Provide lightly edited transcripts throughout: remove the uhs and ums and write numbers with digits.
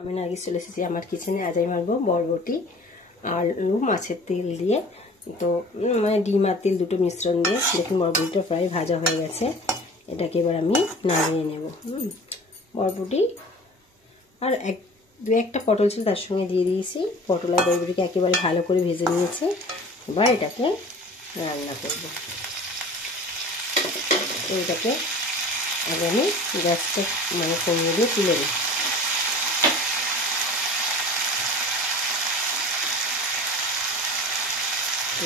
আমি নার্গিস চলে এসেছি আমার কিচেনে। আজ আমি মাখবো বরবটি আলু মাছের তেল দিয়ে। তো মানে ডিম আর তেল দুটো মিশ্রণ দিয়ে। দেখুন বরবটিটা প্রায় ভাজা হয়ে গেছে। এটাকে এবার আমি নামিয়ে নেব। বরবটি আর দু একটা পটল ছিল তার সঙ্গে দিয়ে দিয়েছি। পটল আর বরবটিকে একেবারে ভালো করে ভেজে নিয়েছি। এবার এটাকে রান্না করব। এইটাকে আগে আমি গ্যাসটা মানে কমিয়ে দিয়ে তুলে নিই।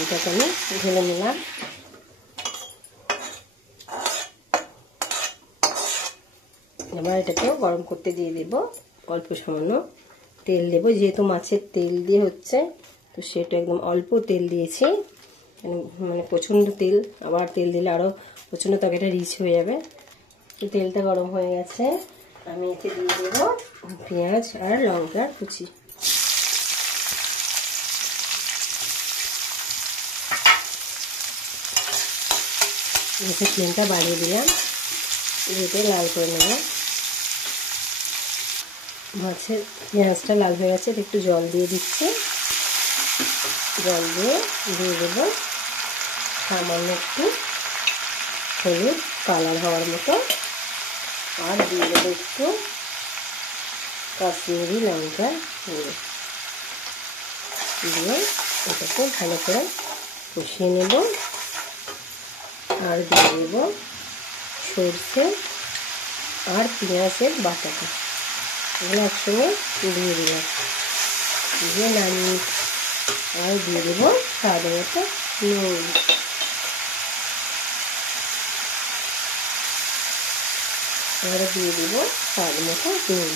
এটাকে আমি ঢেলে নিলাম। এবার এটাকেও গরম করতে দিয়ে দেব। অল্প সামান্য তেল দেব, যেহেতু মাছের তেল দিয়ে হচ্ছে তো সেটা একদম অল্প তেল দিয়েছি। মানে প্রচণ্ড তেল, আবার তেল দিলে আরও প্রচণ্ড তরকারিটা রিচ হয়ে যাবে। তো তেলটা গরম হয়ে গেছে, আমি এতে দিয়ে দেব পেঁয়াজ আর লঙ্কার কুচি। এতে ফ্লেমটা বাড়িয়ে দিলাম, এতে লাল করে নেব। মাছের পেঁয়াজটা লাল হয়ে গেছে, একটু জল দিয়ে দিচ্ছি। জল দিয়ে দেব সামান্য একটু হলুদ কালার হওয়ার মতো, আর দিয়ে দেবো একটু কাশ্মীরি লঙ্কা গুঁড়ো দিয়ে এটাকে ভালো করে কষিয়ে নেব। আর দিয়ে দেবো সরষে আর পেঁয়াজের বাটাটা, এগুলো একসঙ্গে দিয়ে দিলাম। দিয়ে নামিয়ে আর দিয়ে দেবো স্বাদ মতো নুন। এবারে দিয়ে দেবো স্বাদ মতো নুন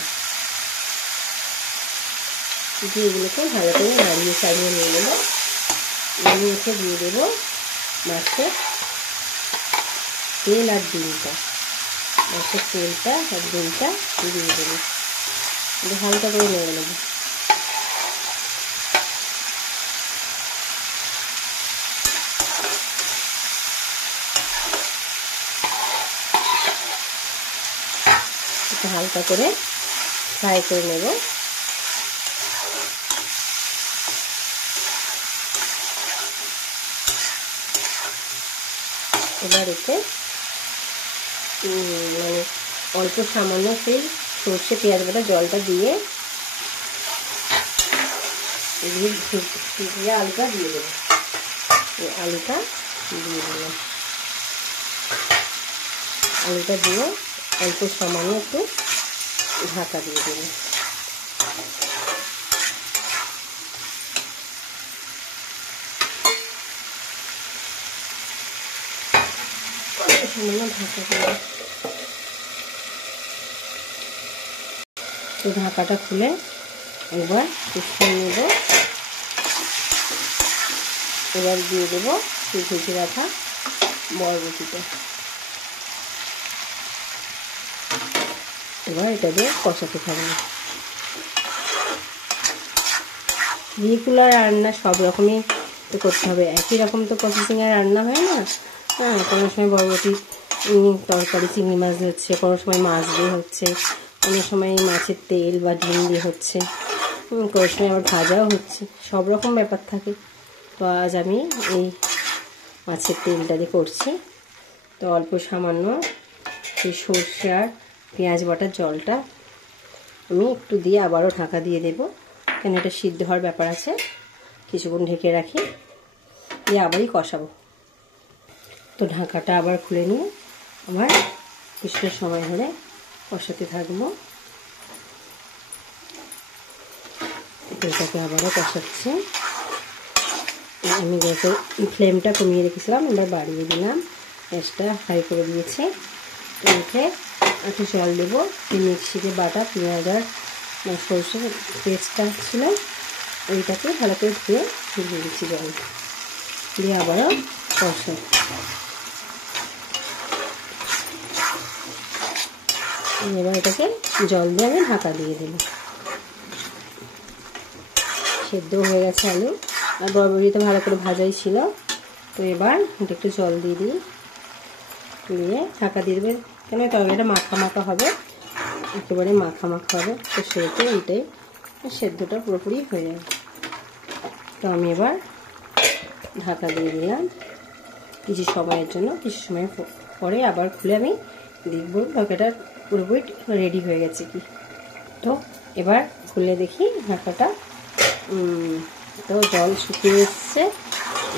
দিয়ে এগুলোকে ভালো করে নাড়িয়ে চাড়িয়ে নিয়ে নেবো। নিয়ে এসে দিয়ে দেবো মাছের তেল আর ডিমটা। মাছের তেলটা আর ডিমটা দিয়ে দেবো, হালকা করে নেড়ে নেবো। হালকা করে ফ্রাই করে নেব। এবার এতে মানে অল্প সামান্য সেই সর্ষে পেঁয়াজ বাটা জলটা দিয়ে আলুটা দিয়ে দেবো। আলুটা দিয়ে দিলাম। আলুটা দিয়ে অল্প সামান্য একটু ঢাকা দিয়ে দেবো। সামান্য ঢাকা দেবো। তো ঢাকাটা খুলে একবার কষিয়ে নেব। এবার দিয়ে দেবো ভেজে রাখা বরবটিটা। এবার এটা দিয়ে কষাতে থাকবে। রেগুলার রান্না সব রকমই তো করতে হবে, একই রকম তো প্রসেসিংয়ে রান্না হয় না। হ্যাঁ, কোনো সময় বরবটি তরকারি চিংড়ি মাছ দিয়ে হচ্ছে, কোনো সময় মাছ দিয়ে হচ্ছে, কোনো সময় মাছের তেল বা ডিম দিয়ে হচ্ছে, কোনো সময় আবার ভাজাও হচ্ছে, সব রকম ব্যাপার থাকে। তো আজ আমি এই মাছের তেলটা দিয়ে করছি। তো অল্প সামান্য এই সর্ষে আর পেঁয়াজ বাটার জলটা আমি একটু দিয়ে আবারও ঢাকা দিয়ে দেবো, কেন এটা সিদ্ধ হওয়ার ব্যাপার আছে। কিছুক্ষণ ঢেকে রাখি, দিয়ে আবারই কষাবো। তো ঢাকাটা আবার খুলে নিয়ে আবার কিছুটা সময় ধরে কষাতে থাকবো। এটাকে আবারও কষাচ্ছি। আমি গ্যাসের ফ্লেমটা কমিয়ে রেখেছিলাম, এবার বাড়িয়ে দিলাম, গ্যাসটা হাই করে দিয়েছি। তো এতে একটু জল দেবো। মিক্সিতে বাটা পেঁয়াজ আর সরষের পেস্টটা ছিল, ওইটাকে ভালো করে ধুয়ে দিয়ে দিচ্ছি জল দিয়ে আবারও কষা। এবার এটাকে জল দিয়ে আমি ঢাকা দিয়ে দেব। সেদ্ধ হয়ে গেছে আলু আর বরবটিতে ভালো করে ভাজাই ছিল। তো এবার এটা একটু জল দিয়ে দিই, দিয়ে ঢাকা দিয়ে দেবে, কেন তরকারিটা মাখা মাখা হবে। একেবারে মাখা মাখা হবে, তো সেটা এটাই সেদ্ধটা পুরোপুরি হয়ে যাবে। তো আমি এবার ঢাকা দিয়ে দিলাম কিছু সময়ের জন্য। কিছু সময় পরে আবার খুলে আমি দেখব তরকারিটা পুরোপুরি রেডি হয়ে গেছে কি। তো এবার খুলে দেখি ঢাকাটা, তো জল শুকিয়ে এসছে।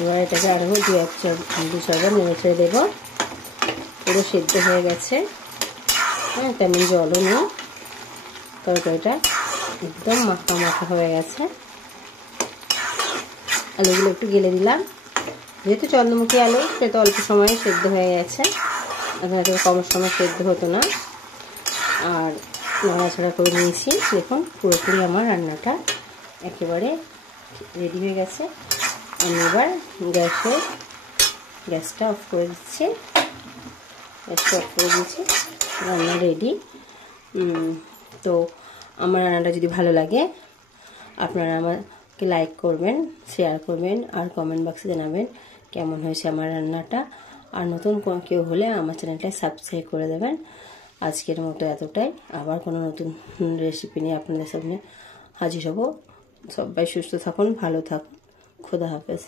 এবার এটাকে আরও দু চারবার নেড়ে ছেড়ে দেবো। পুরো সেদ্ধ হয়ে গেছে, হ্যাঁ, তেমন জলও নেই, তরকারিটা একদম মাখা মাখা হয়ে গেছে। আলুগুলো একটু গেলে দিলাম, যেহেতু চন্দ্রমুখী আলু সেটা অল্প সময়ে সেদ্ধ হয়ে গেছে, আপনাদের কম সময় সেদ্ধ হতো না। আর নাড়াচাড়া করে নিয়েছি। দেখুন পুরোপুরি আমার রান্নাটা একেবারে রেডি হয়ে গেছে। আমি এবার গ্যাসটা অফ করে দিচ্ছি। গ্যাসটা অফ করে দিয়েছি, রান্না রেডি। তো আমার রান্নাটা যদি ভালো লাগে আপনারা আমাকে লাইক করবেন, শেয়ার করবেন, আর কমেন্ট বক্সে জানাবেন কেমন হয়েছে আমার রান্নাটা। আর নতুন কেউ হলে আমার চ্যানেলটা সাবস্ক্রাইব করে দেবেন। আজকের মতো এতটাই, আবার কোনো নতুন রেসিপি নিয়ে আপনাদের সামনে হাজির হব। সবাই সুস্থ থাকুন, ভালো থাকুন, খোদা হাফেজ।